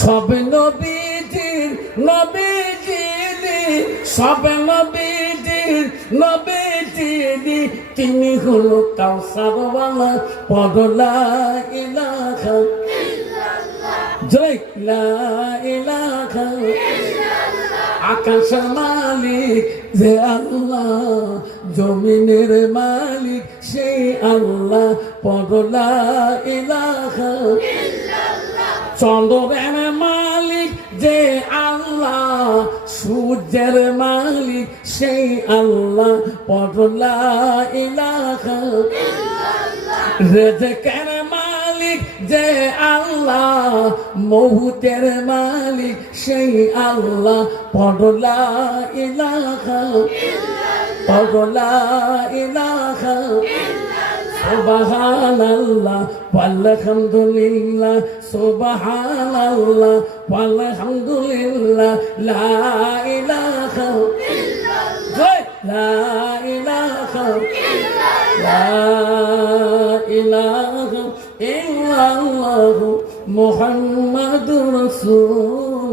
সব নবীজির নবীজিনি, সব নবীজির নবীজিনি, তিনি হলো কাউসারওয়ালা। পড়ো লা ইলাহা ইল্লাল্লাহ, জয় লা ইলাহা ইল্লাল্লাহ। আকাশের মালিক যে আল্লাহ, জমিনের মালিক সেই আল্লাহ। পড়ো লা ইলাহা ইল্লাল্লাহ। চন্দ্রের মালিক যে আল্লাহ, সূর্যের মালিক সেই আল্লাহ। পড়ো লা ইলাহা ইল্লাল্লাহ। রিজকের মালিক যে আল্লাহ, মউতের মালিক সেই আল্লাহ। পড়ো লা ইলাহা ইল্লাল্লাহ, পড়ো লা ইলাহা ইল্লাল্লাহ। সুবহানাল্লাহ ওয়ালহামদুলিল্লাহ, সুবহানাল্লাহ ওয়ালহামদুলিল্লাহ, লা ইলাহা ইল্লাল্লাহ, লা ইলাহা ইল্লাল্লাহ, লা ইলাহা ইল্লাল্লাহ মুহাম্মাদুর রাসূলুল্লাহ।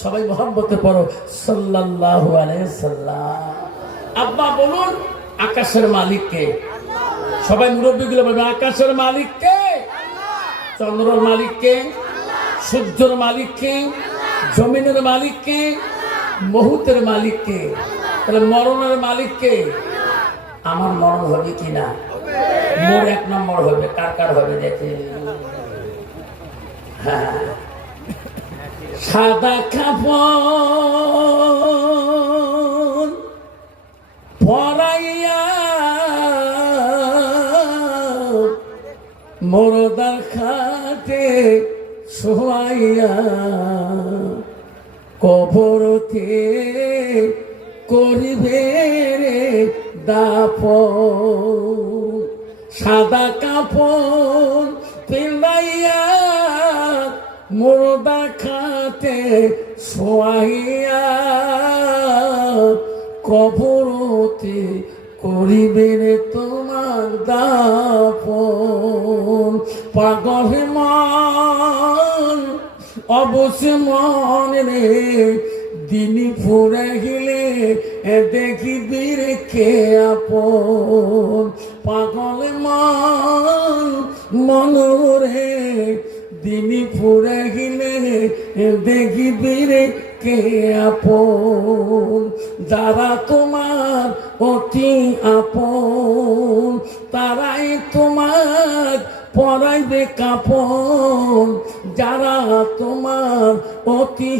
সবাই মহব্বতে পড়ো সাল্লাল্লাহু আলাইহি সাল্লাম। আব্বা বলুন, আকাশের মালিক কে? সবাই মুরব্বীগুলো বলবে, আকাশের মালিক কে? চন্দ্রের মালিক কে? সূর্যের মালিক কে? জমিনের মালিক কে? মহুতের মালিক কে? তাহলে মরণের মালিক কে? আমার মরণ হবে কিনা? মোর এক নম্বর হবে। কার কার হবে দেখে? হ্যাঁ, সাদা কাপড় পরাইয়া মরদার খাটে শোয়াইয়া, কবরতে করিবে রে দাফন। সাদা কাপড় পেলাইয়া মরদা খাটে শোয়াইয়া, কবরতে করিবেন তোমার দাফন। পাগল মন অবশ্য মন রে, দিনী ফুরে গেলে দেখিবির কে আপন। পাগল মন মন রে, দিনী ফুরে গেলে দেখিবির কে আপন। যারা তোমার অতি আপন, তারাই তোমার পরাইবে কাপন। যারা তোমার অতি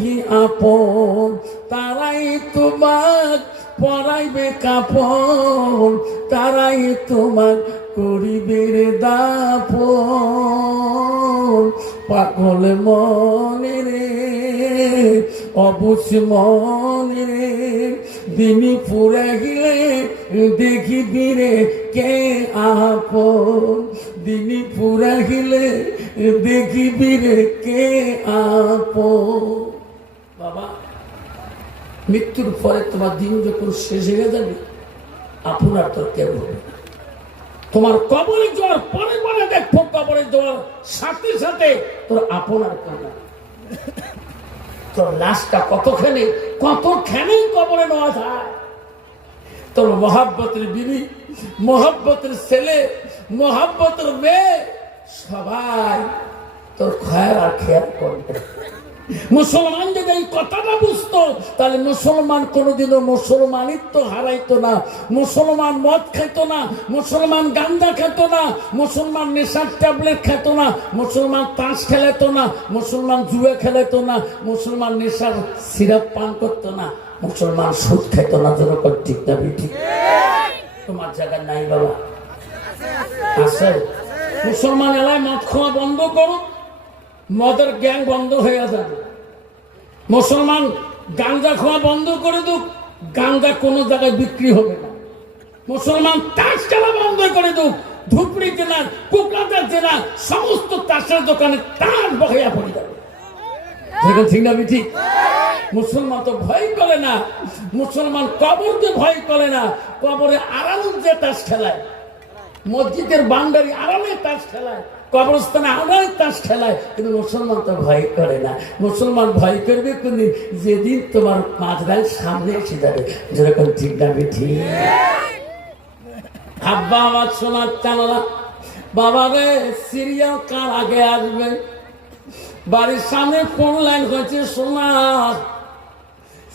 আপন, তারাই তোমার পরাইবে কাপন। তারাই তোমার করিবে দাফন। পাগল মনে রে, অবশ্য মনে রে, দিনী পুরে গেলে দেখিবি রে কে আপন। দিনী পুরে গেলে দেখিবি রে কে আপন। বাবা, মৃত্যুর পরে তোমার দিন যখন শেষ হয়ে যাবে, আপনার তো কেউ হবে না। তোমার কবরে যাওয়ার পরে পরে দেখো, কবরে যাওয়ার সাথে সাথে তোর আপনার কানা, তোর লাশটা কতখানি কবরে নেওয়া যায়। তোর মহাব্বতের বিবি, মহাব্বতের ছেলে, মহাব্বতের মেয়ে, সবাই তোর খয়াল আর খেয়াল করবে। মুসলমান যদি এই কথাটা বুঝতো, তাহলে মুসলমান কোনোদিনও মুসলমানিত্ব হারাইতো না। মুসলমান মদ খেত না, মুসলমান গাঁজা খেত না, মুসলমান নেশার ট্যাবলেট খেত না, মুসলমান তাস খেলাতো না, মুসলমান জুয়া খেলাতো না, মুসলমান নেশার সিরাপ পান করতো না, মুসলমান সুদ খেত না। যেরকম ঠিক না ঠিক? তোমার জায়গা নাই বাবা, আছে। মুসলমান এলাকায় মদ খাওয়া বন্ধ করো, মদের গ্যাং বন্ধ হয়ে যাবে। মুসলমান গাঁজা খাওয়া বন্ধ করে দুক, গাঁজা কোনো জায়গায় বিক্রি হবে না। মুসলমান তাস খেলা বন্ধ করে দুক, ধুপড়ি জেলার, কোকরাঝার জেলার সমস্ত তাসের দোকানে তাস বকেয়া পড়ে যাবে। ঠিক না ঠিক? মুসলমান তো ভয় করে না, মুসলমান কবরকে ভয় করে না। কবরে আড়াল যে তাস খেলায়, মসজিদের বাউন্ডারি আড়ালে তাস খেলায়, কবরস্থানে আবার তাস খেলায়, কিন্তু মুসলমান তো ভয় করে না। মুসলমান ভয় করবে কোনদিন, যেদিন তোমার মাঝরায় সামনে এসে যাবে। যেরকম ঠিক না ঠিক? আব্বা আমার সোনার চালা, বাবা রে সিরিয়াল কার আগে আসবে? বাড়ির সামনে ফোন লাইন হয়েছে, সোনা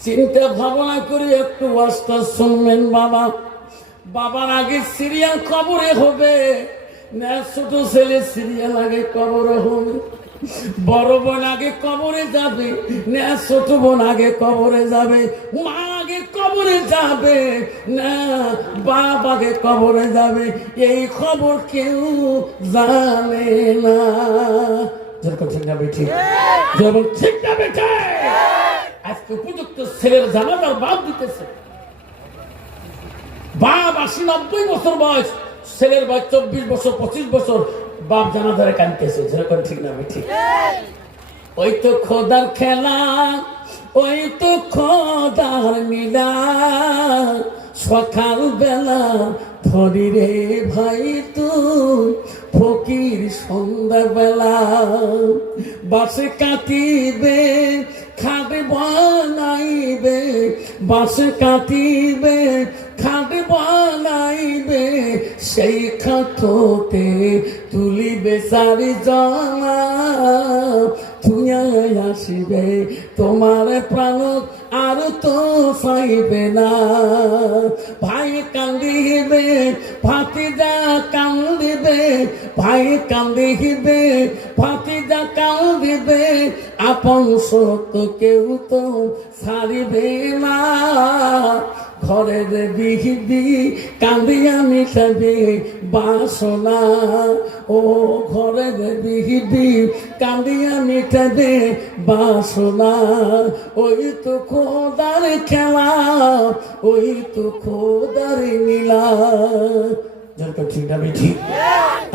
চিন্তা ভাবনা করে একটু ওয়াজটা শুনবেন বাবা। বাবার আগে সিরিয়াল কবরে হবে না, ছোট ছেলে সিরিয়াল আগে কবরে হবে? বড় বোন আগে কবরে যাবে না, ছোট বোন আগে কবরে যাবে? মা আগে কবরে যাবে না, বাপ আগে কবরে যাবে? এই খবর কেউ জানে না। যেরকম ঠিক না বেঠি? যেমন ঠিক না বেঠে? আজকে উপযুক্ত ছেলের জানাজার বাপ দিতেছে। বাপ 80-90 বছর বয়স, ছেলের বয়স 24 বছর 25 বছর, বাপ জানাজারে কাঁদতেছে। যেরকম ঠিক না বেঠি? ওই তো খোদার খেলা, ওই তো খোদার নীলা, সকাল বেলা ধরি রে ভাই তুই ফকির সন্ধ্যা বেলা। বাসে কাটিবে খাটে বানাইবে, বাসে কাটিবে খাটে বানাইবে, সেই খাটতে তুলিবে চারি জনা। তুইয়া আসিবে তোমার প্রাণ আর তো চাইবে না। ভাই কান্দিবে ভাতিজা কান্দিবে, ভাই কান্দিবে ভাতিজা কান্দিবে, আপন সত্য কেউ তো ছাড়িবে না। ঘরের বিহিবি কান্দিয়া মিটাবে বাসনা, ও ঘরের বিহিবি কান্দিয়া মিটাবে বাসনা। ওই তো খোদার খেলা, ওই তো খোদার নীলা। যেরকম ঠিক না ঠিক?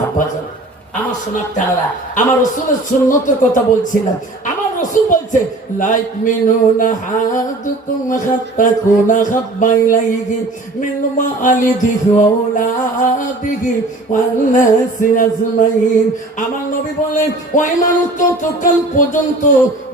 আব্বা জান, আমার সোনার তারা, আমার রাসূলের সুন্নতের কথা বলছিলাম। আমার রাসূল বলছে, লাইক মিনুনা হাদুকুম খাত্তাকুনা খাবাইলাইহি মিন মাআলিদিহি ওয়া আওলাদিহি ওয়ান নাসি আজমাইন। আমার নবী বলে, ওই মানুষ ততক্ষণ পর্যন্ত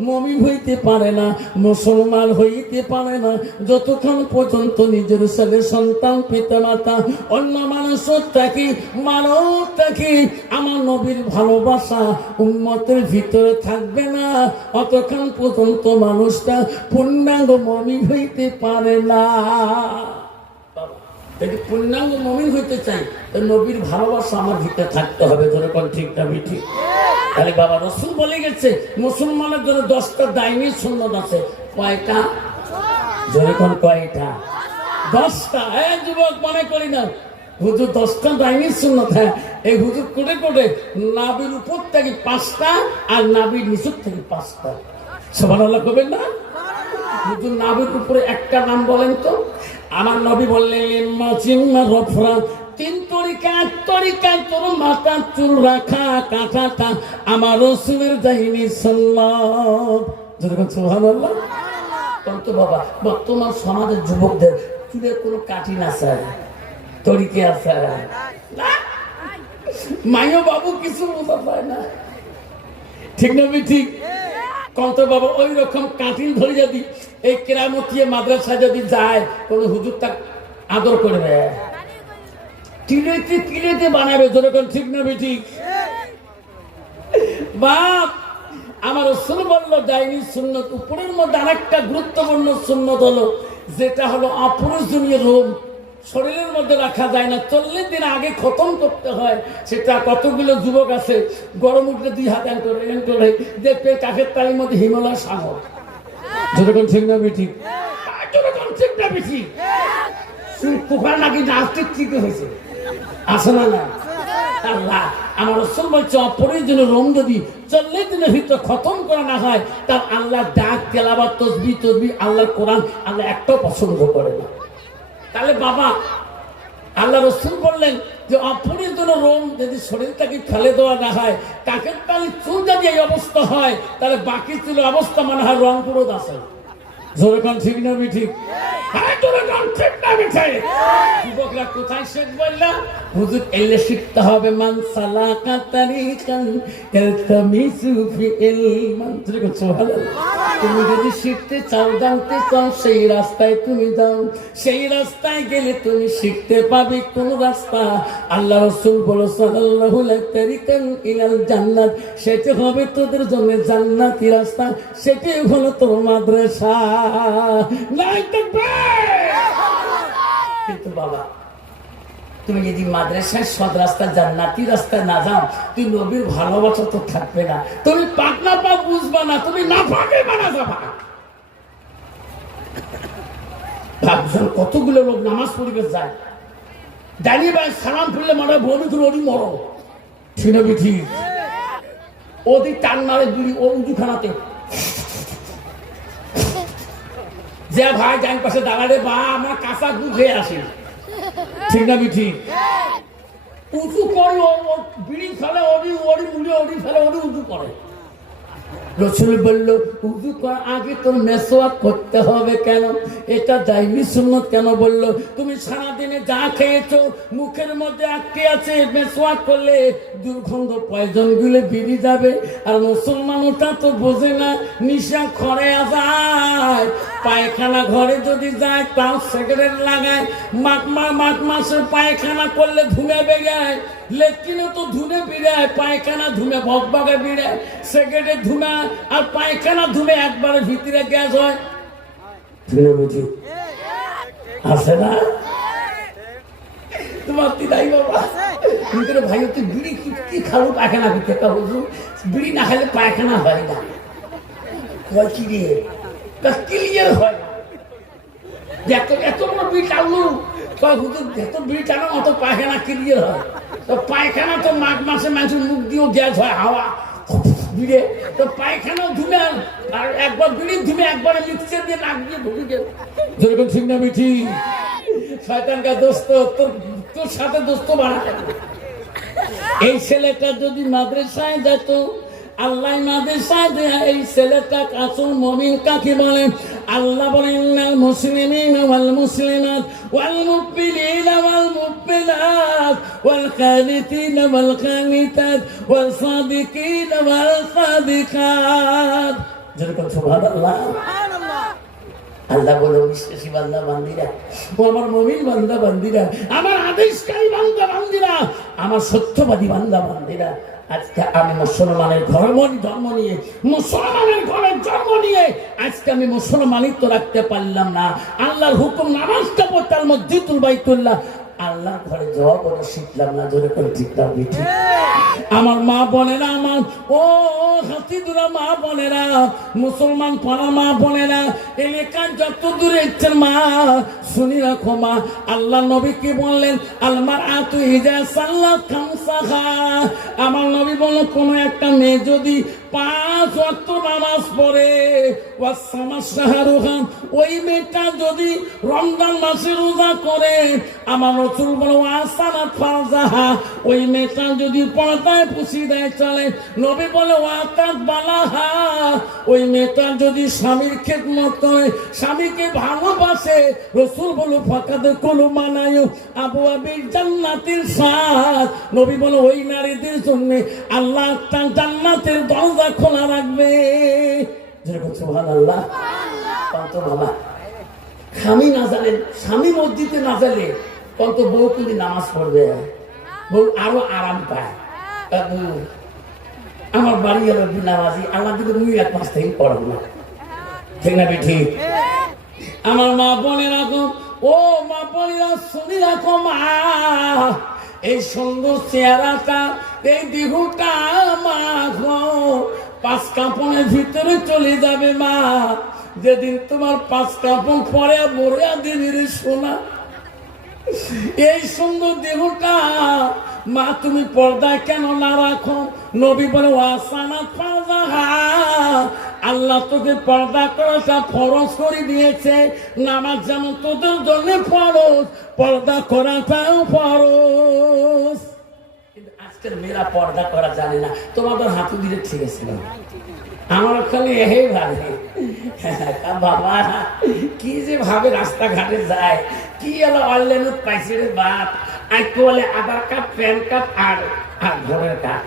মুমিন হইতে পারে না, মুসলমান হইতে পারে না, যতক্ষণ পর্যন্ত নিজের ছেলে সন্তান পিতামাতা অন্য মানুষের থাকি মানব থাকি আমার নবীর ভালোবাসা উম্মতের ভিতরে থাকবে না, অতক্ষণ পর্যন্ত মানুষটা পূর্ণাঙ্গ মুমিন হইতে পারে না। যদি পূর্ণাঙ্গ মুমিন হইতে চাই, তো নবীর ভালোবাসা আমার ভিতরে থাকতে হবে। যেরকম ঠিক না ঠিক? তাহলে বাবা রাসূল বলে গেছে, মুসলমানের জন্য 10টা দাইনি সুন্নত আছে। কয়টা? যেরকম কয়টা? 10টা। যুবক মনে করি না হুজুর 10টা দাইনি সুন্নত। হ্যাঁ, এই হুজুর কোটে কোটে নাবির উপর থেকে 5টা আর নাবির নিচুর থেকে 5টা। সুবহানাল্লাহ করবেন না? হুজুর নাবির উপরে একটা নাম বলেন তো। আমার নবী বললেন, মাচিম্মা রফরা, 3 তরিকা 8 তরিকায় তোর মাথার চুল রাখা কাটাটা আমার রাসূলের দাইনি সুন্নাত। যেরকম সুবহানাল্লাহ। তো বাবা, বর্তমান সমাজের যুবকদের চুলের কোনো কাটিং আছে, তরিকে আছে না? মাইও বাবু কিছু বোঝা যায় না। ঠিক না ঠিক? কত বাবা ওই রকম কাটিং ধরে যদি এই কেরামতিয়ে মাদ্রাসা যদি যায়, কোন হুজুর তাকে আদর করবে, কিলেতে কিলেতে বানাবে। যেরকম ঠিক না ঠিক? বাপ আমার রাসূল বলল, দাইনি সুন্নত উপরের মধ্যে আরেকটা গুরুত্বপূর্ণ সুন্নত হলো, যেটা হলো অপ্রয়োজনীয় রোগ শরীরের মধ্যে রাখা যায় না, 40 দিন আগে খতম করতে হয়। সেটা কতগুলো যুবক আছে গরম উঠলে 2 হাত করে দেখবে কাকের তালির মধ্যে হিমালয় সাগর। যেরকম ঠিক না ঠিক? যেরকম ঠিক না ঠিক? পোকার নাকি নাস্তিক ঠিক হয়েছে, আসে না? না আল্লাহ আমার রাসূল বলছে, অপ্রয়োজনীয় রোগ যদি 40 দিনের ভিতরে খতম করা না হয়, তার আল্লাহ ডাক তেলাওয়াত তসবিহ আল্লাহর কোরআন আল্লাহ একটাও পছন্দ করে না। তাহলে বাবা আল্লাহ রাসূল বললেন যে অপ্রয়োজনীয় রোগ যদি শরীরটাকে ফেলে দেওয়া না হয়, কাকের তালি চুল যদি এই অবস্থা হয়, তাহলে বাকি চুলের অবস্থা মনে হয় রংপুরত আছে। জোরে কোন ঠিক না ঠিক? হ্যাঁ জোরে কোন ঠিক না ঠিক? যুবকরা কোথায় শেখ বললাম? হুজুর এলে শিখতে হবে মান সালাকা তারিকান ইলতামিসু ফি ইলমান। সুবহানাল্লাহ। তুমি যদি শিখতে চাও, জানতে চাও, সেই রাস্তায় তুমি যাও। সেই রাস্তায় গেলে তুমি শিখতে পাবে কোন রাস্তা। আল্লাহ রাসূল বলেছেন সাল্লাল্লাহু আলাইহি তারিকান ইলাল জান্নাত, সেটা হবে তোদের জন্য জান্নাতি রাস্তা, সেটাই হলো তোর মাদ্রাসা। নাই তাকবীর। কিন্তু বাবা তুমি যদি মাদ্রাসায় সৎ রাস্তা জান্নাতি রাস্তা না যাও, তুই নবীর ভালোবাসা তো থাকবে না, তুমি পাক না পাক বুঝবা না, তুমি না পাকে মানা যাবা। ভাবছেন কতগুলো লোক নামাজ পড়িবে যায়, জানি ভাই সালাম ফিরলে মারা বমি করে ওরই মরো, ঠিক না ঠিক? ওদিক টান মারে দুই ও উজুখানাতে যে ভাই ডান পাশে দাঁড়ালে বা আমার কাঁচা দুধ হয়ে আসে, ঠিক না ঠিক? উঁচু করে বিড়ি ফেলে ওরি ওরি মুড়ে ওরি ফেলে ওরি উঁচু করে। রসুল বলল উযু করার আগে তোর মেসওয়াক করতে হবে। কেন? এটা দাইমি সুন্নত। কেন বললো? তুমি সারাদিনে যা খেয়েছো মুখের মধ্যে আটকে আছে, মেসওয়াক করলে দুর্গন্ধ পয়জন গুলো বেরিয়ে যাবে। আর মুসলমান ওটা তো বোঝে না, নিশা ঘরে যায়, পায়খানা ঘরে যদি যায় তাও সিগারেট লাগায়, মাঘ মাসে পায়খানা করলে ধুমে বেড়ায়, লেট্রিনে তো ধুমে বেড়ায়, পায়খানা ধুমে ভগবাগে বেড়ায়, সিগারেটে ধুমা আর পায়খানা ধুমে একবারে ভিতরে গ্যাস হয়, বুঝি আছে না? তোমার দিদাই বাবা ভিতরে ভাই তুই বিড়ি কি খাবো পায়খানা ভিতরে বুঝু, বিড়ি না খেলে পায়খানা হয় না, কি দিয়ে ক্লিয়ার হয় না। এত বড় বিড়ি টানলো হুজুর, এত বিড়ি টানো অত পায়খানা ক্লিয়ার হয়। তো পায়খানা তো মাঘ মাসে মানুষের মুখ দিয়েও গ্যাস হয়, হাওয়া বিড়ে তো পায়খানা ধুমে, আর একবার বিড়ি ধুমে একবার মিক্সচার দিয়ে নাক দিয়ে ঢুকে গেল, যেরকম ঠিক না মিঠি? শয়তানকা দোস্ত তোর সাথে দোস্ত বানাতে। এই ছেলেটা যদি মাদ্রাসায় যেত, আল্লাহ মাদ্রাসায় দেয়া এই ছেলেটা আসল মুমিন কাকে বলে? আল্লাহ বলেন ইন্নাল মুসলিমিনা ওয়াল মুসলিমাত ওয়াল মুমিনিনা ওয়াল মুমিনাত ওয়াল কানিতিনা ওয়াল কানিতাত ওয়াল সাদিকিনা ওয়াল সাদিকাত। যেরকম সুবহানাল্লাহ। আল্লাহ বলে বিশ্বাসী বান্দা বান্দিরা, ও আমার মুমিন বান্দা বান্দিরা, আমার আদেশকারী বান্দা বান্দিরা, আমার সত্যবাদী বান্দা বান্দিরা, আজকে আমি মুসলমানের জন্ম নিয়ে মুসলমানের ঘরের জন্ম নিয়ে আজকে আমি মুসলমানিত্ব রাখতে পারলাম না। আল্লাহর হুকুম নামাজটা পড়তে মসজিদুল বাইতুল্লাহ আল্লাহর ঘরে যাওয়া বলে শিখলাম না। জোরে করে ঠিক না বেঠি? আমার মা বোনেরা, আমার ও হাতিদুরা মা বোনেরা, মুসলমান পাড়া মা বোনেরা, এলাকার যত দূরে ইচ্ছেন মা শুনি রাখো মা। আল্লাহ নবী কি বললেন? আলমার আতু ইজা সাল্লাত খামসাহা। আমার নবী বলল কোন একটা মেয়ে যদি 5 ওয়াক্ত নামাজ পড়ে, ওয়াসামা শাহরুখান, ওই মেয়েটা যদি রমজান মাসে রোজা করে, আমার রাসূল বলে ওয়াসানাত ফারজাহা, ওই মেয়েটা যদি পর্দায় পুশিদায় চলে, নবী বলে ওয়াতাত বালাহা, ওই মেয়েটা যদি স্বামীর খেদমত করে, স্বামীকে ভালোবাসে, রাসূল বলে ফাকাদ কুলু মানায়ু আবওয়াবিল জান্নাতিল সাত, নবী বলে ওই নারীদের জন্য আল্লাহ তার জান্নাতের দরজা খোলা রাখবে। যেরকম সুবহানাল্লাহ। কত বাবা স্বামী না জানে, স্বামী মসজিদে না জানে, কত বউ কিন্তু নামাজ পড়বে, বউ আরো আরাম পায়। আমার বাড়ি হলো নামাজি, আল্লাহ কিন্তু মুই 1 মাস থেকে পড়াবো না, ঠিক না ঠিক? আমার মা বলে রাখো, ও মা বোনেরা শুনি রাখো মা, এই সুন্দর চেহারাটা, এই দেহটা মা গো 5 কাপড়ের ভিতরে চলে যাবে মা। যেদিন তোমার 5 কাপড় পরে মরে দিবি রে সোনা, এই সুন্দর দেহটা মা তুমি পর্দায় কেন না রাখো? নবী বলে ওয়াসানাত ফারজাহা, আল্লাহ তোকে পর্দা করাটা ফরজ করে দিয়েছে। নামাজ যেমন তোদের জন্য ফরজ, পর্দা করাটাও ফরজ। কিন্তু আজকে আজকের মেয়েরা পর্দা করা জানে না, তোমাদের হাতু দিলে ঠিক আছে না? আমার খালি এই ভাবে বাবা কি যে ভাবে রাস্তাঘাটে যায়, কি হলো অনলাইনে পাইছে রে বাপ, আজ বলে আধার কার্ড, প্যান কার্ড আর ভোটার কার্ড,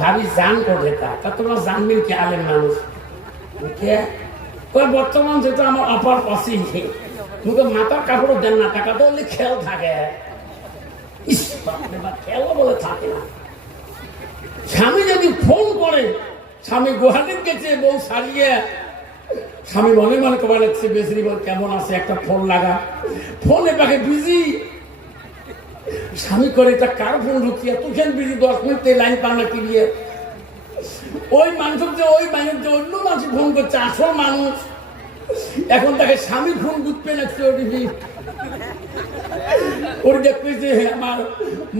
ভাবি জান করে তা তোমরা জানবেন কি আলেম মানুষ বর্তমান যেটা আমার অপার পছন্দ, মুখে মাথার কাপড় দেন না, টাকা তো খেয়াল থাকে, খেয়াল বলে থাকে না। স্বামী যদি ফোন করে, স্বামী গুয়াহাটির গেছে বউ সারিয়ে, স্বামী মনে মনে কবার লাগছে বেশি বল কেমন আছে, একটা ফোন লাগা, ফোনে পাকে বিজি, স্বামী করে এটা কার ফোন ঢুকিয়ে তুই বিজি 10 মিনিট লাইন পান্না কিনিয়ে, ওই মানুষের যে অন্য মানুষ ফোন করছে, আসল মানুষ এখন তাকে স্বামী ফোন বুঝবে লাগছে, ওর দেখতেছে আমার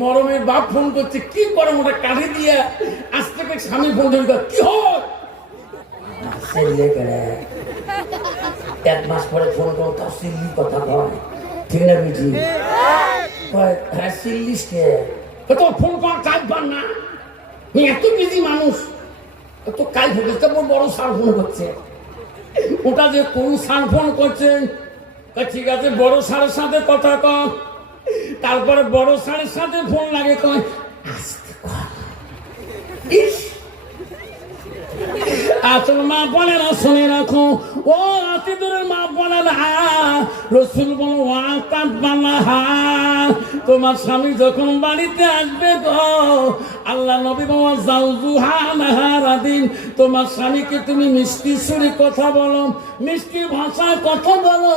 মরমের বাপ ফোন করছে, কি করে ওটা কাঠি দিয়ে আজ থেকে স্বামী ফোন ধরে কি হয়, 1 মাস পরে ফোন করো তার সিল্লি কথা কয়, ঠিক না বুঝি হ্যাঁ সিল্লিস কে তো ফোন করার কাজ পান না, এত বিজি মানুষ, তো কাজ হচ্ছে বড় সার ফোন করছে, ওটা যে কোন সার ফোন করছেন, ঠিক আছে বড় সারের সাথে কথা কয়, তারপরে বড় সারের সাথে ফোন লাগে কয় আসল মা বলে না, শুনে রাখো ও আতিদুরের মা বলে না, রসুল বলো তোমার স্বামী যখন বাড়িতে আসবে গো, আল্লাহ নবী বাবা জাউজুহাদিন, তোমার স্বামীকে তুমি মিষ্টি সুরে কথা বলো, মিষ্টি ভাষায় কথা বলো,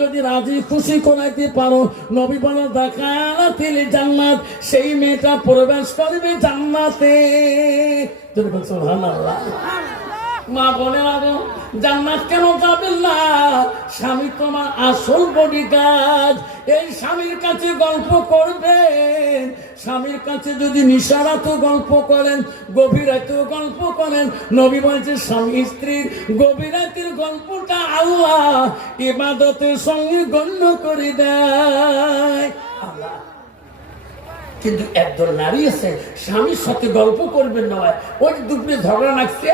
যদি রাজি খুশি করাইতে পারো, নবী বলো দেখালা তিলি জান্নাত, সেই মেয়েটা প্রবেশ করবে জান্নাতে। সুবহানাল্লাহ। মা বলে জান্নাত কেন যাবেন না, স্বামী তোমার আসল বডিগার্ড, এই স্বামীর কাছে গল্প করবেন, স্বামীর কাছে যদি নিশারাতে গল্প করেন, গভীরাতেও গল্প করেন, নবী বলছে স্বামী স্ত্রীর গভীরাতের গল্পটা আল্লাহ ইবাদতের সঙ্গে গণ্য করে দেয়। কিন্তু একদল নারী আছে স্বামীর সাথে গল্প করবেন নয়, ওই দুপুরে ঝগড়া লাগছে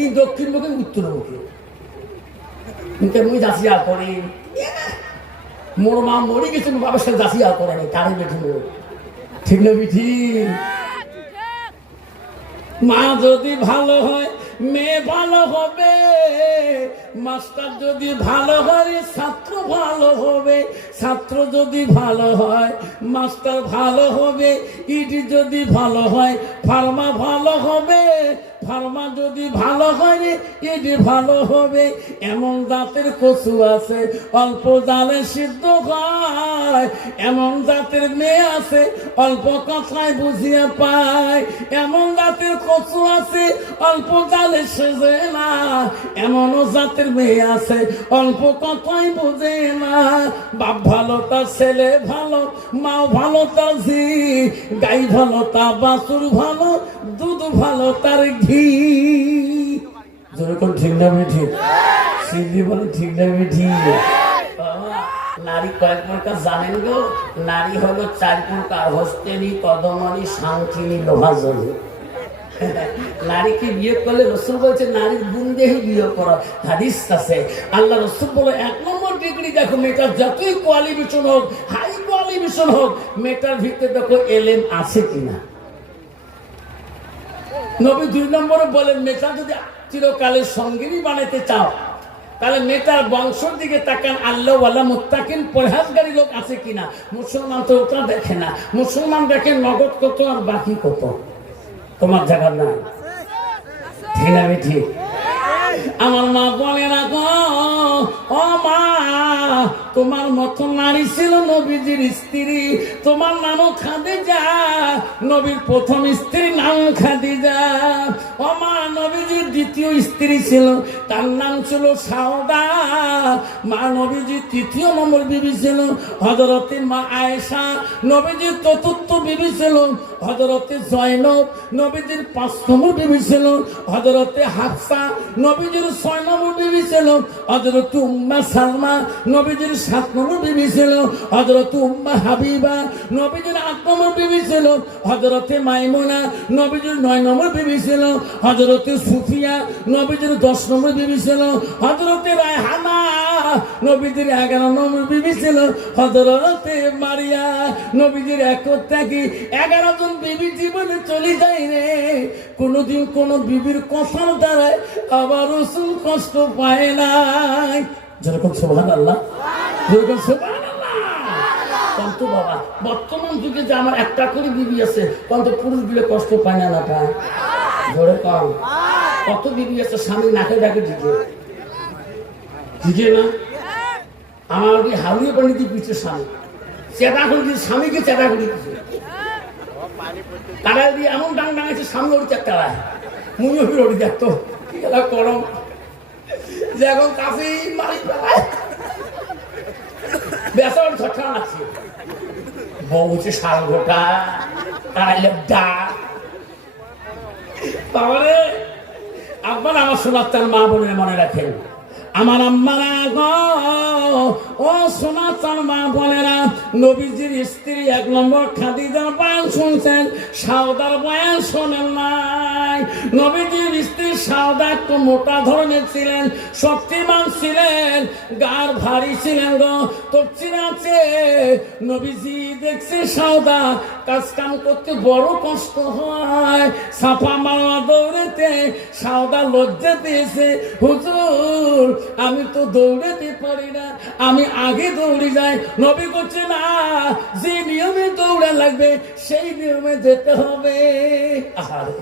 এই দক্ষিণ মুখে উত্তর মুখে, জাসিয়া করে মোর মা মরে গেছে, বাবার সাথে জাসিয়া করে নি, তারে বেঠে ঠিক না বিঠি? মা যদি ভালো হয় মেয়ে ভালো হবে, মাস্টার যদি ভালো হয় ছাত্র ভালো হবে, ছাত্র যদি ভালো হয় মাস্টার ভালো হবে, ইডি যদি ভালো হয় ফার্মা ভালো হবে, ফার্মা যদি ভালো হয় ইডি ভালো হবে। এমন জাতের কচু আছে অল্প জালে সিদ্ধ হয়, এমন জাতের মেয়ে আছে অল্প কথায় বুঝিয়ে পায়, এমন জাতের কচু আছে অল্প জালে সেজে না, এমনও জাতের মেয়ে আছে অল্প কথাই বুঝে না। বাপ ভালো তার ছেলে ভালো, মা ভালো তার ঝি, গাই ভালো তা বাছুর ভালো, দুধ ভালো তার ঘি। যেরকম ঠিক না ঠিক সিদ্ধি বলে ঠিক না ঠিক? নারী কয়েক প্রকার জানেন গো, নারী হলো 4 প্রকার, হস্তেনি, কদমনি, সাংখিনী, লোহাজনী। নারীকে বিয়ে করলে রসুল বলছে নারীর গুণ দেখে বিয়ে করো, হাদিস আছে। আল্লাহ রসুল বলে 1 নম্বর ডিগ্রি দেখো, মেয়েটার যতই কোয়ালিফিকেশন হোক, হাই কোয়ালিফিকেশন হোক, মেয়েটার ভিতরে দেখো এলেম আছে কিনা। নবী 2 নম্বরে বলেন মেয়েটা যদি চিরকালের সঙ্গিনী বানাতে চাও, তাহলে মেয়েটার বংশের দিকে তাকান, আল্লাহ ওয়ালা মুত্তাকিন পরহেজগারী লোক আছে কিনা। মুসলমান তো ওটা দেখে না, মুসলমান দেখে নগদ কত আর বাকি কত, তোমার জায়গা নাই, ঠিক না ঠিক? আমার মা বলে না গো, ও মা তোমার মতো নারী ছিল নবীজির স্ত্রী, তোমার নামও খাদিজা, নবীর প্রথম স্ত্রীর নাম খাদিজা। ও মা, নবীজির দ্বিতীয় স্ত্রী ছিল, তার নাম ছিল সাউদা। মা নবীজির তৃতীয় নম্বর বিবি ছিল হযরতে মা আয়েশা। নবীজির চতুর্থ বিবি ছিল হযরতে জয়নব। নবীজির 5 নম্বর বিবি ছিল হযরতে হাফসা। নবীজির 6 নম্বর বিবি ছিল হযরতে উম্মে সালমা। নবীজির 7 নম্বর বিবি ছিল হযরতে উম্মে হাবিবা। নবীজির 8 নম্বর বিবি ছিল হযরতে মাইমুনা। নবীজির 9 নম্বর বিবি ছিল হযরতে সুফিয়া। নবীজির 10 নম্বর বিবি ছিল হযরতে রায়হানা। নবীজির 11 নম্বর বিবি ছিল হযরতে মারিয়া। নবীজির এক থেকে 11 জন বিবি জীবনে চলে যায় রে। কোনদিন কোন বিবির কথার দ্বারা আবার রাসূল কষ্ট পায় নাই। যেরকম সুবহানাল্লাহ, যেরকম সুবহানাল্লাহ। কিন্তু বাবা, বর্তমান যুগে যে আমার একটা করে বিবি আছে, কিন্তু পুরুষ বিলে কষ্ট পায় না, না পায়? ধরে কম কত বিবি আছে স্বামী নাকে ডাকে ঢিকে ঢিকে না। আমার ওই হাউলিয়ে পানি দিয়ে পিছিয়ে স্বামী চেতা করে দিচ্ছে, স্বামীকে চেতা করে দিচ্ছে। তারা দিয়ে এমন ডাং ডাঙাচ্ছে সামনে ওর চারটায় মুড়ি ফিরে ওটি দেখতো এলা গরম যে এখন কাশি মারি পেলায় বেসা ওর ছটকা লাগছে। বউ হচ্ছে শাল ঘোটা, তারা লেপটা। তাহলে আপনার আমার সোনার মা বলে মনে রাখেন, আমার আম্মারা গো, ও সোনার মা বোনেরা, নবীজির স্ত্রী 1 নম্বর খাদিজার বয়ান শুনছেন, সাউদার বয়ান শোনেন নাই। নবীজির স্ত্রী সাউদা একটু মোটা ধরনের ছিলেন, শক্তিমান ছিলেন, গার ভারী ছিলেন গো। তফসির আছে নবীজি দেখছে সাউদা কাজ কাম করতে বড় কষ্ট হয়, সাফা মারওয়া দৌড়েতে সাউদা লজ্জা দিয়েছে, হুজুর আমি তো দৌড়াতে পারি না, আমি আগে দৌড়ে যাই। নবী করছে না, যে নিয়মে দৌড়া লাগবে সেই নিয়মে যেতে হবে। আহারে,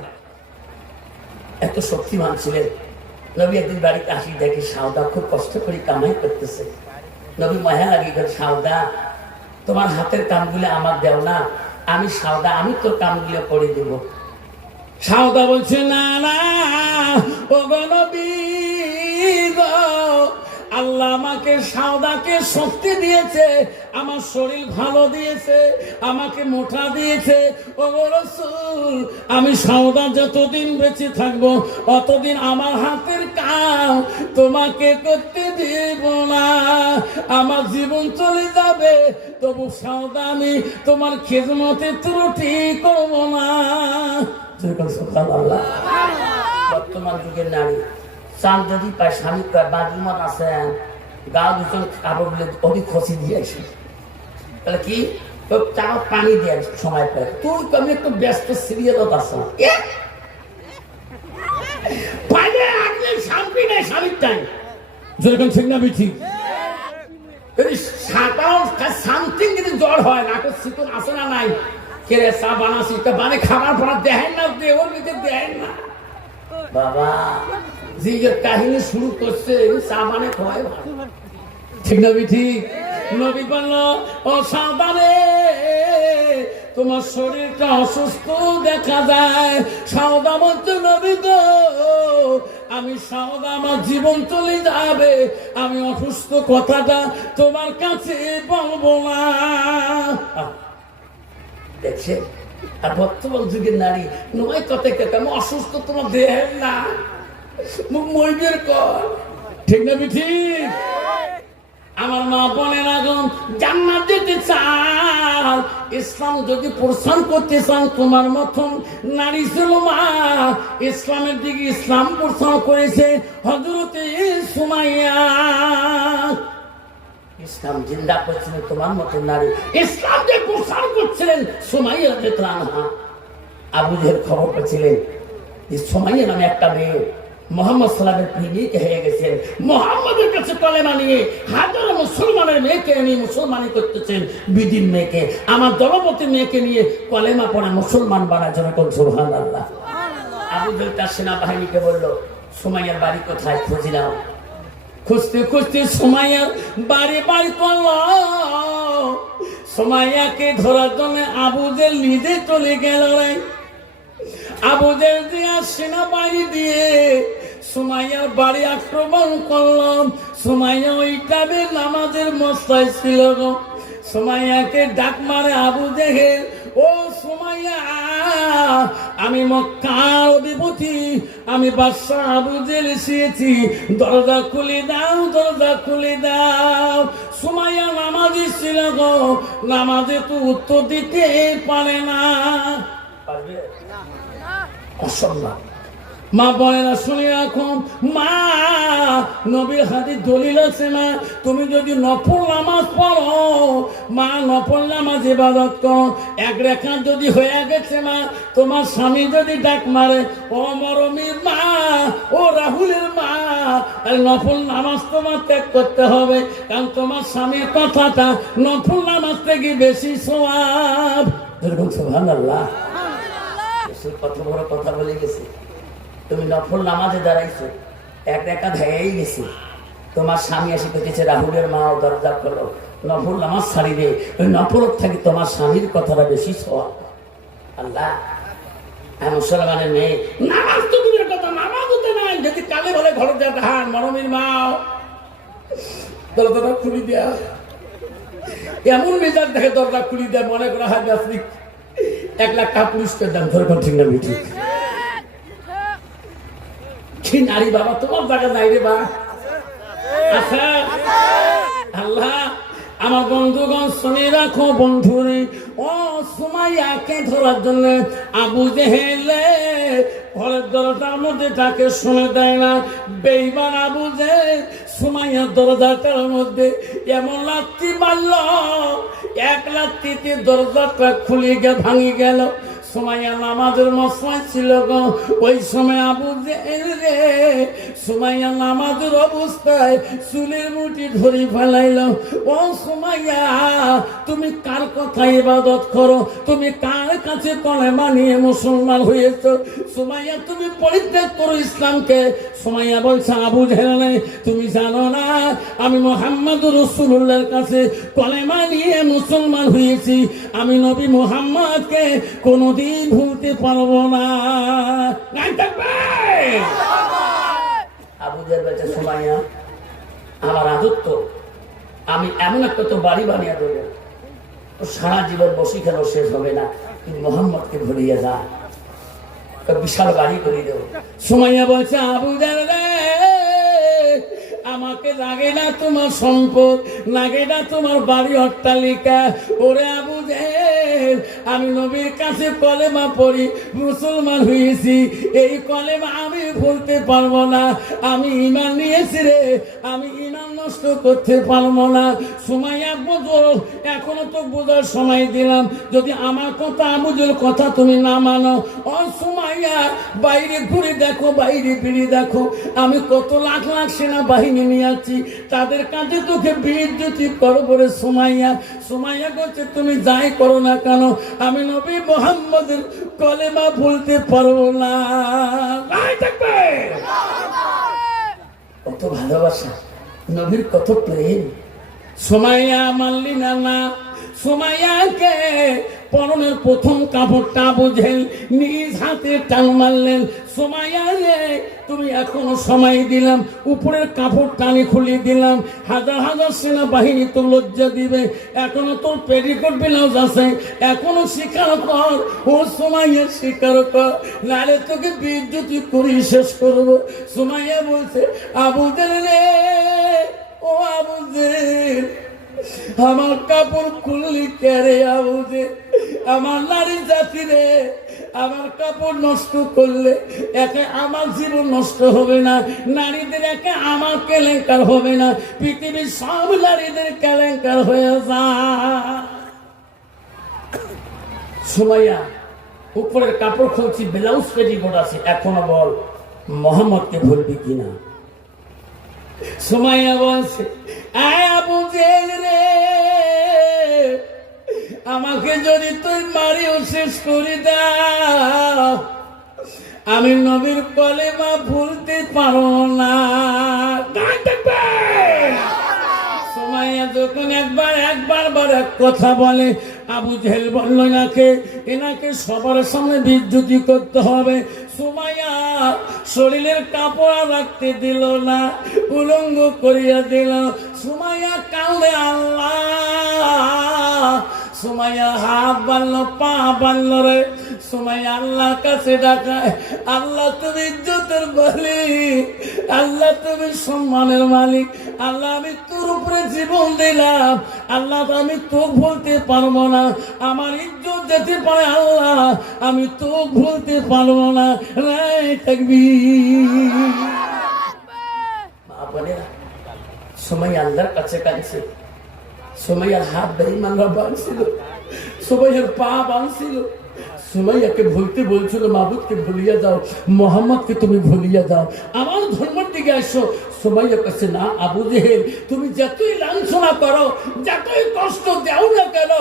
এত শক্তিমান ছিলেন। নবী একদিন বাড়িতে আসি, দেখে সাউদা খুব কষ্ট করে কামাই করতেছে। নবী মায়া লাগে, সাউদা তোমার হাতের কামগুলো আমার দেও না, আমি সাউদা আমি তোর কামগুলো করে দেব। সাউদা বলছে না না, ও গো নবী গো, আল্লাহ আমাকে সাউদাকে শক্তি দিয়েছে, আমার শরীর ভালো দিয়েছে, আমাকে মোটা দিয়েছে। ও রাসূল, আমি সাউদা যতদিন বেঁচে থাকবো অতদিন আমার হাতের কাম তোমাকে করতে দিব না। আমার জীবন চলে যাবে, তবু সাউদা আমি তোমার খেদমতে ত্রুটি করব না। সুবহানাল্লাহ। বর্তমান যুগের নারী চাল যদি পায়, স্বামী পায়, বাজুমান আছেন, গা দুজন কাপড় বলে অধিক খসি দিয়ে আসে, তাহলে কি চা পানি দিয়ে সময় পায়। তুই আমি একটু ব্যস্ত সিরিয়ালত আছো, পাইলে আগে শান্তি নেই স্বামীর টাইম। যেরকম ঠিক না ঠিক, সামথিং যদি জ্বর হয় না, শীতল আসে না নাই, কে চা বানাচ্ছি বানে খাবার পড়া দেখেন না, ওর ভিতরে দেখেন না। বাবা যে কাহিনী শুরু করছে চা বানে খাওয়াই ভালো, ঠিক না ঠিক? নবী বলল, ও সাউদারে তোমার শরীরটা অসুস্থ দেখা যায়। সাউদা বলতে, নবী গো আমি সাউদা, আমার জীবন চলে যাবে, আমি অসুস্থ কথাটা তোমার কাছে বলবো না। দেখছে, আর বর্তমান যুগের নারী নয় কথা আমি অসুস্থ তোমার দেহের না, মইবের কর, ঠিক না ঠিক? আমার মা বোনের আগুন জান্নাত যেতে চান, ইসলাম যদি প্রসার করতে চান, তোমার মতন নারী ছিল মা, ইসলামের দিকে ইসলাম প্রসার করেছে হযরতে সুমাইয়া। ইসলাম জিন্দা করছিলেন তোমার মতন নারী, ইসলাম যে প্রসার করছিলেন সুমাইয়া রাদিয়াল্লাহু আনহা। আবু জেহেল খবর পেয়েছিলেন যে সুমাইয়া নামে একটা মেয়ে মোহাম্মদ সাল্লাল্লাহু আলাইহি ওয়াসাল্লামের প্রেমিক হয়ে গেছেন। মোহাম্মদের কাছে কলেমা নিয়ে হাজারো মুসলমানের মেয়েকে নিয়ে মুসলমানি করতেছেন, বিদিন মেয়েকে, আমার দলপতি মেয়েকে নিয়ে কলেমা পড়ে মুসলমান বানায়। যেরকম সুবহানাল্লাহ। আবু জেহেল তার সেনাবাহিনীকে বলল, সুমাইয়ার বাড়ি কোথায়, খুঁজি নাও। খুঁজতে খুঁজতে সুমাইয়ার বাড়ি বাড়ি করল। সুমাইয়াকে ধরার জন্য আবু জেহেল নিজে চলে গেল। আবু জেহেল দিয়া সেনাবাহিনী দিয়ে সুমাইয়ার বাড়ি আক্রমণ করলাম। সুমাইয়া ওই টাইমে নামাজের মস্তায় ছিল গো। সুমাইয়াকে ডাক মারে আবু জেহেল, ও সুমাইয়া, আমি মক্কার অধিপতি, আমি বাদশা আবু জেহেল এসেছি, দরজা খুলে দাও, দরজা খুলে দাও। সুমাইয়া নামাজে ছিল গো, নামাজে তো উত্তর দিতে পারে না। পারবে? অসম্ভব। মা বলে না, শুনে রাখো মা, নবীর হাদিস দলিল আছে মা, তুমি যদি নফল নামাজ পড়ো মা, নফল নামাজ ইবাদত করো, এক রেখা যদি হয়ে গেছে মা, তোমার স্বামী যদি ডাক মারে, ও মরমির মা, ও রাহুলের মা, তাহলে নফল নামাজ তোমার ত্যাগ করতে হবে, কারণ তোমার স্বামীর কথাটা নফল নামাজ থেকে বেশি সওয়াব। যেরকম সুবহানাল্লাহ, কত বড় কথা বলে গেছে। তুমি নফল নামাজে দাঁড়াইছো, এক রেখা হয়েই গেছে, তোমার স্বামী এসে কেটেছে রাহুলের মা, দরজা করো, নফল নামাজ ছাড়িবে, ওই নফল থেকে তোমার স্বামীর কথাটা বেশি সওয়াব। আল্লাহ, মুসলমানের মেয়ে নামাজ তো দূরের কথা, নামাজ হতে নাই, যদি কালে বলে ঘরে যা ধান মরমির মা দরজাটা খুলি দেয়া, এমন মেজাজ দেখে দরজা খুলি দেয়, মনে করা হয় আপনি 1 লাখ টাকা পুরস্কার দেন। ধরে ঠিক না মিঠি? কি নারী বাবা, তোমার জায়গা নাই রে বা। আচ্ছা আল্লাহ, আমার বন্ধুগণ শুনে রাখো বন্ধুরে, ও সুমাইয়াকে ধরার জন্য আবু জেহেল ঘরের দরজার মধ্যে তাকে শুনে দেয় না। বেঈমান আবু জেহেল সুমাইয়ার দরজাটার মধ্যে এমন লাথি মারল, এক লাথিতে দরজাটা খুলে গিয়ে ভাঙি গেল। সুমাইয়া নামাজের মশলায় ছিল গো, ওই সময় আবু জেহেল রে সুমাইয়া নামাজের অবস্থায় চুলের মুঠি ধরে ফেলাইল। ও সুমাইয়া, তুমি কার কথা ইবাদত করো? তুমি কার কাছে কলেমা নিয়ে মুসলমান হয়েছ? সুমাইয়া, তুমি পরিত্যাগ করো ইসলামকে। সুমাইয়া বলছে, আবু জেহেল, তুমি জানো না আমি মুহাম্মদ রাসূলুল্লাহর কাছে কলেমা নিয়ে মুসলমান হয়েছি, আমি নবী মুহাম্মদকে কোনদিন ভুলতে পারবো না। আবু জেহেল বলছে, সুমাইয়া, আমার আদত্ত, আমি এমন একটা তো বাড়ি বানিয়ে দেবো, সারা জীবন বসি খেলো শেষ হবে না, তুমি মোহাম্মদকে ভরিয়ে যা, বিশাল বাড়ি করে দেবো। সুমাইয়া বলছে, আবু জেহেল, আমাকে লাগে না তোমার সম্পদ, লাগে না তোমার বাড়ি অট্টালিকা। ওরে আবু জেহেল, আমি নবীর কাছে কলেমা পড়ি মুসলমান হয়েছি, এই কলেমা আমি ভুলতে পারবো না, আমি ঈমান নিয়েছি রে, আমি ঈমান নষ্ট করতে পারবো না। সুমাইয়া, বুঝো, এখনো তো বোঝার সময় দিলাম, যদি আমার কথা আবু জেহেল কথা তুমি না মানো, ও সুমাইয়া, বাইরে ঘুরে দেখো, বাইরে ফিরে দেখো, আমি কত লাখ লাখ সেনা বাহিনী নিয়ে আছি, তাদের কাছে তোকে বিদ্যুতি করবো রে সুমাইয়া। সুমাইয়া বলছে, তুমি যাই করো না কেন, আমি নবী মুহাম্মদের কলেমা ভুলতে পারবো না। কত ভালোবাসা, নবীর কত প্রেম। সুমাইয়া মানলি না, না সুমাইয়াকে পরনের প্রথম কাপড়টা আবু জেহেল নিজ হাতে টান মারলেন। সুমাইয়া রে, তুমি এখনো সময় দিলাম, উপরের কাপড় টানি খুলে দিলাম, হাজার হাজার সেনা বাহিনী তো লজ্জা দিবে, এখনো তোর পেটিকোট ব্লাউজ আছে, এখনো স্বীকার কর। ও সুমাইয়া, স্বীকার কর, নাহলে তোকে বিদ্যুতি করে শেষ করবো। সুমাইয়া বলছে, আবু জেহেল রে, ও আবু জেহেল, আমার কাপড় খুললি কেরে আবু জেহেল, আমার নারী জাতি রে, আমার কাপড় নষ্ট করলে একে আমার জীবন নষ্ট হবে না, নারীদের একে আমার কেলেঙ্কার হবে না, পৃথিবীর সব নারীদের কেলেঙ্কার হয়ে যায়। সুমাইয়া, উপরের কাপড় খুলছি, ব্লাউজ পেটিকোট আছে, এখনো বল মোহাম্মদকে ভুলবি কিনা? সুমাইয়া বলছে, আয় আবু জেহেল রে, আমাকে যদি তুই মারিও শেষ করে দাও, আমি নবীর কলেমা ভুলতে পারো না। সুমাইয়া যখন একবার এক কথা বলে, আবু জেহেল বলল এনাকে সবার সামনে বিদ্যুতি করতে হবে। সুমাইয়া শরীরের কাপড় রাখতে দিল না, উলঙ্গ করিয়া দিল। সুমাইয়া কাঁদে, আল্লাহ। সুমাইয়া হাত বাঁধলো, পা বাঁধলো রে। সুমাইয়া আল্লাহর কাছে ডাকায়, আল্লাহ তুমি ইজ্জতের মালিক, আল্লাহ তুমি সম্মানের মালিক, আল্লাহ আমি তোর উপরে জীবন দিলাম, আল্লাহ আমি তো ভুলতে পারবো না, আমার ইজ্জত যেতে পারে আল্লাহ, আমি তো ভুলতে পারবো না। সুমাইয়া আল্লাহর কাছে কাঁদছে। সুমাইয়ার হাত বেঈমানরা বাঁধছিল, সুমাইয়ার পা বাঁধছিল। সুমাইয়াকে ভুলতে বলছিল, মাবুদকে ভুলিয়া যাও, মোহাম্মদকে তুমি ভুলিয়া যাও, আমার ধর্মের দিকে আসো। সুমাইয়া কাছে না, আবু জেহেল তুমি যতই লাঞ্ছনা করো, যতই কষ্ট দাও না কেন,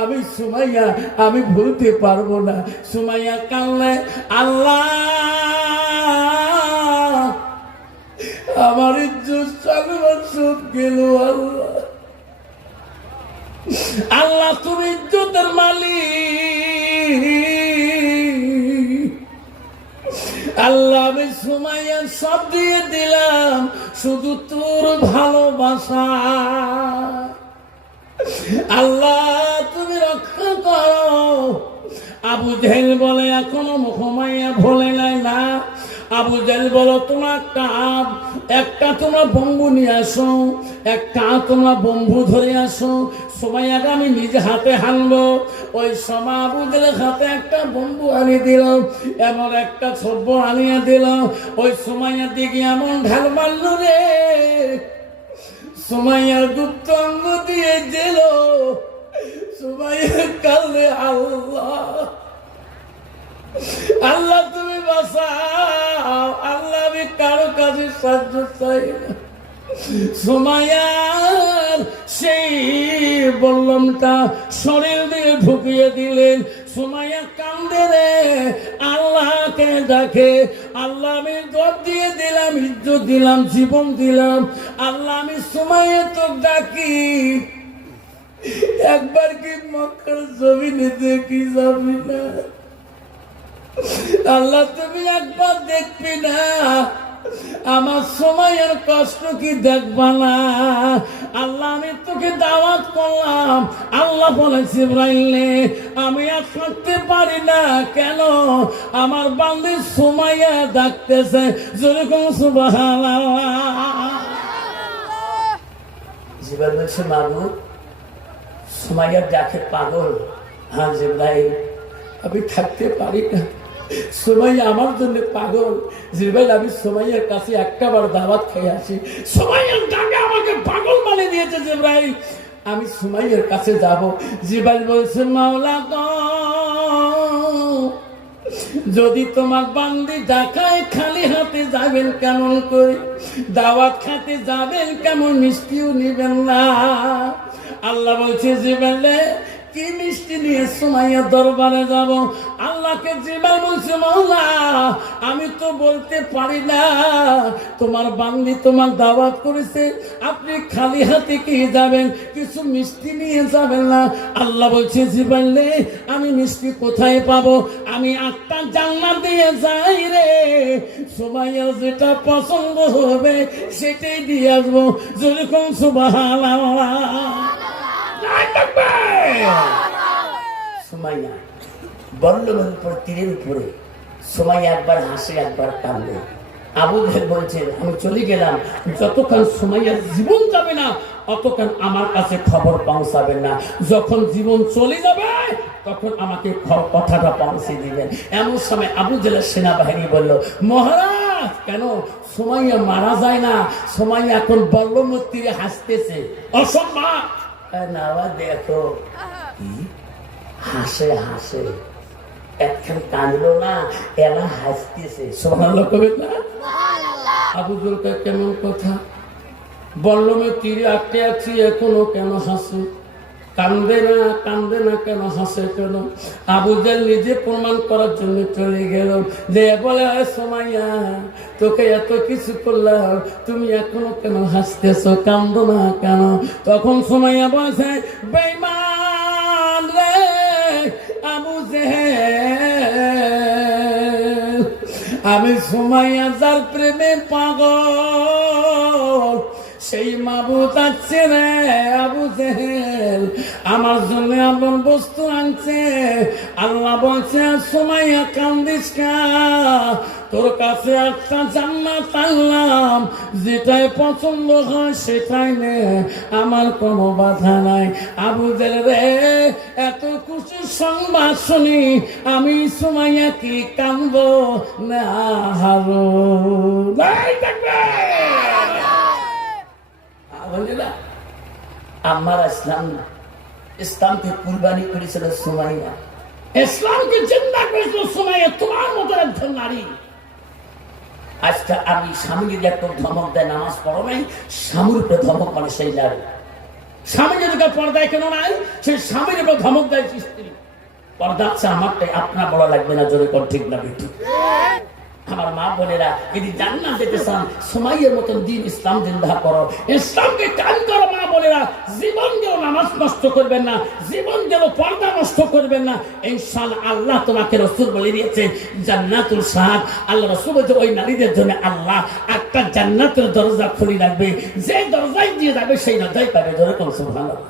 আমি সুমাইয়া আমি ভুলতে পারবো না। সুমাইয়া কান্নায়, আল্লাহ আমার ইজ্জত সালমান সব গেল, আল্লাহ আল্লাহ তুমি ইজ্জতের মালিক, আল্লাহ আমি সুমাইয়া সব দিয়ে দিলাম শুধু তোর ভালোবাসা, আল্লাহ তুমি রক্ষা করো। আবু জেহেল বলে এখনো সুমাইয়া ভোলে নাই। না, আবু জেহেল বলো তোমার একটা তোমরা বম্বু নিয়ে আসো, একটা তোমরা বম্বু ধরে আসো, সুমাইয়াকে আমি নিজে হাতে হানবো। ওই সময় আবু জেহেলের হাতে একটা বম্বু আনিয়ে দিল, এমন একটা ছব্য আনিয়ে দিল। ওই সুমাইয়ার দিকে এমন ঢাল মারল রে, সুমাইয়ার গুপ্ত অঙ্গ দিয়ে দিল। সুমাইয়া কালে, আল্লাহ আল্লাহ তুমি বাঁচাও, আল্লাহ আমি কারো কাছে সাহায্য চাই না। সুমাইয়ার সেই বল্লমটা শরীর দিয়ে ঢুকিয়ে দিলেন। সুমাইয়া কান্দে রে, আল্লাহকে ডাকে, আল্লাহ আমি জব দিয়ে দিলাম, ইজ্জত দিলাম, জীবন দিলাম, আল্লাহ আমি সুমাইয়া তো ডাকি, একবার কি মক্কার জমিনে দেখি যাবি না? আল্লাহ তুমি একবার দেখবি না? আমার সময়ের কষ্ট কি দেখবা না? আল্লাহ আমি তোকে দাওয়াত করলাম। আল্লাহ বলেছে ইব্রাহিমে আমি আর থাকতে পারি না, কেন? আমার বান্দি সুমাইয়া ডাকতেছে, যেরকম সুবহানাল্লাহ। জিবরাইল বলছে মাবুদ সুমাইয়া ডাকে পাগল। হ্যাঁ জিবরাইল আমি থাকতে পারি না, সুমাইয়া আমার জন্য পাগল। জিবরাইল আমি সুমাইয়ার কাছে একটাবার দাওয়াত খেয়ে আসি, সুমাইয়ার ডাকে আমাকে পাগল মানে দিয়েছে জিবরাইল, আমি সুমাইয়ার কাছে যাব। জিবরাইল বলছে মাওলা গো, যদি তোমার বান্দি ডাকায় খালি হাতে যাবেন কেমন করে? দাওয়াত খাতে যাবেন কেমন? মিষ্টিও নিবেন না। আল্লাহ বলছে জিবরাইল কি মিষ্টি নিয়ে সুমাইয়া দরবারে যাব? আল্লাহকে জিবরাইল বলছে মাওলা আমি তো বলতে পারি না, তোমার বান্দি তোমার দাওয়াত করেছে, আপনি খালি হাতে কি যাবেন? কিছু মিষ্টি নিয়ে যাবেন না? আল্লাহ বলছে জিবরাইল আমি মিষ্টি কোথায় পাবো? আমি 8টা জান্নাত দিয়ে যাই রে, সুমাইয়া যেটা পছন্দ হবে সেটাই দিয়ে আসবো। যেরকম সুবহানাল্লাহ। সুমাইয়া বল্লমের উপর, তীরের উপরে সুমাইয়া একবার হাসে একবার কাঁদে। আবু জেহেল বলছেন আমি চলে গেলাম, যতক্ষণ সুমাইয়ার জীবন যাবে না অতক্ষণ আমার কাছে খবর পৌঁছাবেন না, যখন জীবন চলে যাবে তখন আমাকে কথাটা পৌঁছে দিবেন। এমন সময় আবু জেহেলের সেনাবাহিনী বলল মহারাজ কেন সুমাইয়া মারা যায় না? সুমাইয়া এখন বল্লমের তীরে হাসতেছে। অসম্ভব না, দেখো হাসে হাসে, একখান কাঁদলো না, এলা হাসতেছে। সুবহানাল্লাহ কবেন না? আবু জেহেল কেমন কথা, বল্লমের তীরে আটকে আছি এখনো কেন হাসে? কান্দে না কেন হাসে কেন? আবু জেহেল নিজে প্রমাণ করার জন্য চলে গেল, যে বলে সুমাইয়া তোকে এত কিছু করলাম, তুমি এখনো কেন হাসতেছ, কান্দো না কেন? তখন সুমাইয়া বলছে বেঈমান রে, আমি সুমাইয়া যার প্রেমে পাগল সেই মাবুদ আছে রে আবু জেহেল, আমার জন্য এমন বস্তু আনছে। আল্লাহ বলছে সুমাইয়া কান্দিস না, তোর কাছে একটা জান্নাত আনলাম, যেটাই পছন্দ হয় সেটাই নে, আমার কোনো বাধা নাই। আবু জেহেল রে এত খুশির সংবাদ শুনি আমি সুমাইয়া কি কান্দব না হারো নাই থাকবে। আমার ইসলাম না, ইসলামকে কুরবানি করেছিল সুমাইয়া, ইসলামকে জিন্দা করেছিল সুমাইয়া, তোমার মতো একজন নারী। আজকে আমি স্বামীকে একটা ধমক দেয় নামাজ পড়ো নাই, স্বামীর উপরে ধমক মানে সেই নারী। স্বামী যদি পর্দায় কেন নাই, সেই স্বামীর উপর ধমক দেয় স্ত্রী। পর্দা আছে আমারটাই, আপনার বড় লাগবে না, জোরে কর ঠিক না বেটি। আমার মা বোনেরা যদি জান্নাত যেতে চান সুমাইয়ার মতন দিন ইসলাম জিন্দা করো, ইসলামকে কান করো। মা বোনেরা জীবন গেল নামাজ নষ্ট করবেন না, জীবন গেল পর্দা নষ্ট করবেন না, ইনশাআল্লাহ আল্লাহ তোমাকে রাসূল বলে দিয়েছেন জান্নাতুল সাদ। আল্লাহ রাসূল বলেছে ওই নারীদের জন্য আল্লাহ একটা জান্নাতের দরজা খুলে রাখবে, যে দরজায় দিয়ে যাবে সেই দরজায় পাবে। জোরে বলুন সুবহানাল্লাহ।